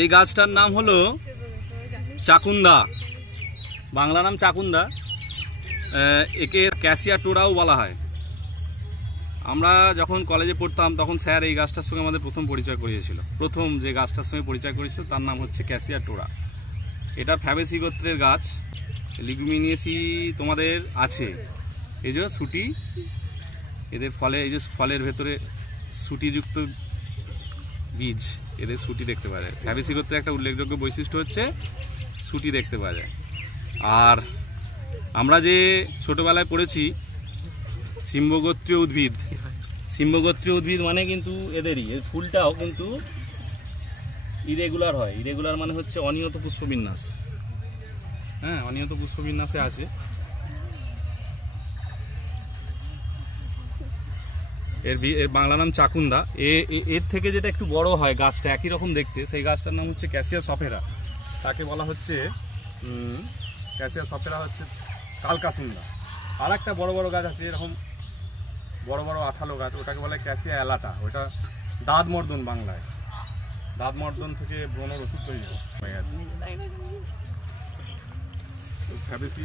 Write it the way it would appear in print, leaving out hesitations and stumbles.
এই গাছটার নাম হলো চাকুন্দা, বাংলা নাম চাকুন্দা। একে ক্যাসিয়া টোরাও বলা হয়। আমরা যখন কলেজে পড়তাম তখন স্যার এই গাছটার সঙ্গে আমাদের প্রথম পরিচয় করিয়েছিল। প্রথম যে গাছটার সঙ্গে পরিচয় করিয়েছিল তার নাম হচ্ছে ক্যাসিয়া টোরা। এটা ফ্যাবেসি গোত্রের গাছ। লিগুমিনিয়েসি তোমাদের আছে, এই যে সুটি, এদের ফলে এই যে ফলের ভেতরে সুটিযুক্ত বীজ, এদের সুটি দেখতে পাওয়া যায়। ফ্যাবেসি গোত্রের একটা উল্লেখযোগ্য বৈশিষ্ট্য হচ্ছে সুটি দেখতে পাওয়া যায়। আর আমরা যে ছোটোবেলায় পড়েছি সিম্বগোত্রীয় উদ্ভিদ, সিম্বগোত্রীয় উদ্ভিদ মানে কিন্তু এদেরই, এর ফুলটাও কিন্তু ইরেগুলার হয়। ইরেগুলার মানে হচ্ছে অনিয়ত পুষ্পবিন্যাস। হ্যাঁ, অনিয়ত পুষ্পবিন্যাসে আছে। এর বাংলা নাম চাকুন্দা। এর থেকে যেটা একটু বড় হয় গাছটা একই রকম দেখতে, সেই গাছটার নাম হচ্ছে ক্যাসিয়া সফেরা। তাকে বলা হচ্ছে ক্যাসিয়া সফেরা হচ্ছে কালকাসুন্দা। আর একটা বড় বড় গাছ আছে এরকম বড় বড় আঠালো গাছ, ওটাকে বলে ক্যাসিয়া এলাটা। ওটা দাঁত মর্দন বাংলায়, দাঁত মর্দন থেকে ব্রণের ওষুধ তৈরি হয়ে গেছে। ফ্যাবেসি